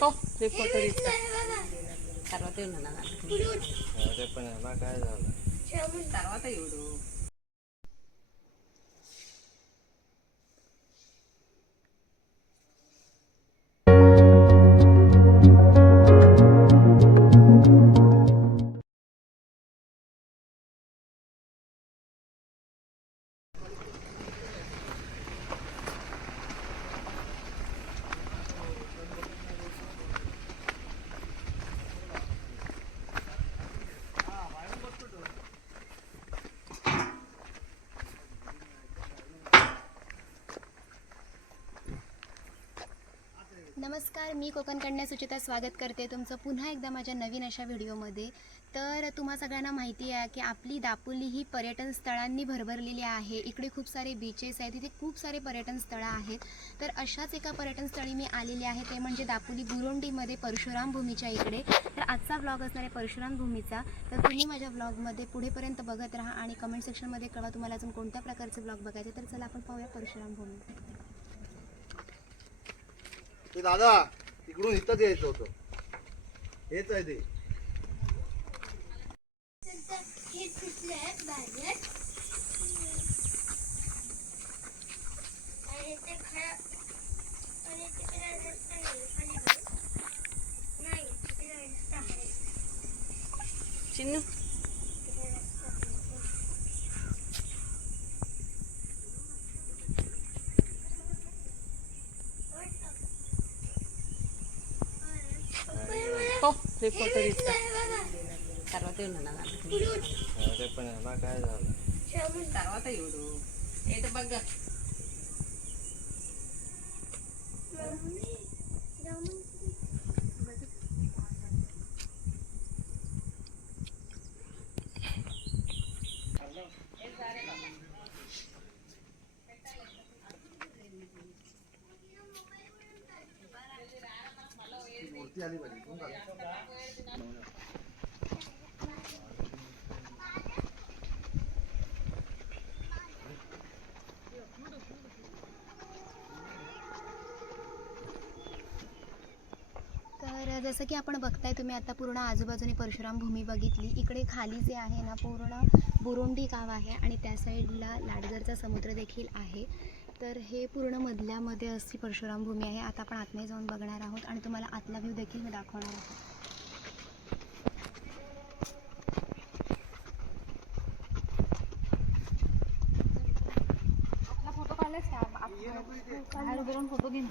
పో నీ ఫోటో తీస్తా. తర్వాత ఉన్నాను తర్వాత చూడు. नमस्कार मी कोकण कन्या सुचिता स्वागत करते. तुमचं पुन्हा एकदा माझ्या नवीन अशा व्हिडिओमध्ये. तर तुम्हा सगळ्यांना माहिती आहे की आपली दापोली ही पर्यटन स्थळांनी भरभरलेली आहे. इकडे खूप सारे बीचेस आहेत तिथे खूप सारे पर्यटन स्थळं आहेत. तर अशाच एका पर्यटन स्थळी मी आलेली आहे ते म्हणजे दापोली बुरोंडीमध्ये परशुराम भूमीच्या इकडे. तर आजचा ब्लॉग असणार आहे परशुराम भूमीचा. तर तुम्ही माझ्या ब्लॉगमध्ये पुढेपर्यंत बघत राहा आणि कमेंट सेक्शनमध्ये कळवा तुम्हाला अजून कोणत्या प्रकारचे ब्लॉग बघायचे. तर चला आपण पाहूया परशुराम भूमी. ते दादा तिकडून इथंच यायचं होतं हेच आहे ते चिन्नू రేపు ఫోటో తీసుకో తర్వాత తర్వాత చూడు ఏదో బగ్గా. ती आली पाहिजे तर जसं की आपण बघताय तुम्ही आता पूर्ण आजूबाजूने परशुराम भूमी बघितली. इकडे खाली जे आहे ना पूर्ण बुरोंडी गाव आहे आणि त्या साईडला लाडजरचा समुद्र देखील आहे. तर हे पूर्ण मधल्यामध्ये अशी परशुराम भूमी आहे. आता आपण आतमध्ये जाऊन बघणार आहोत आणि तुम्हाला आतला व्ह्यू देखील मी दाखवणार आहोत फोटो घेऊन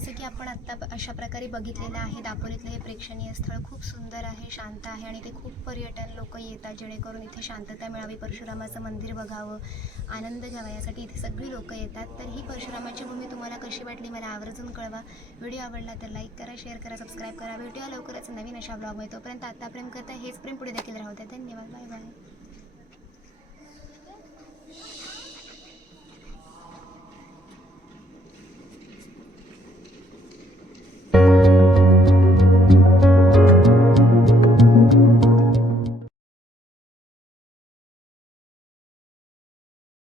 जसं की आपण आत्ता अशा प्रकारे बघितलेलं आहे दापोलीतलं हे प्रेक्षणीय स्थळ खूप सुंदर आहे शांत आहे आणि ते खूप पर्यटन लोक येतात जेणेकरून इथे शांतता मिळावी परशुरामाचं मंदिर बघावं आनंद घ्यावा यासाठी इथे सगळी लोकं येतात. तर ही परशुरामाची भूमी तुम्हाला कशी वाटली मला आवर्जून कळवा. व्हिडिओ आवडला तर लाईक करा शेअर करा सबस्क्राईब करा. व्हिडिओ लवकरच नवीन अशा ब्लॉगमध्ये तोपर्यंत आता प्रेम करता हेच प्रेम पुढे देखील राहू द्या. धन्यवाद. Bye bye.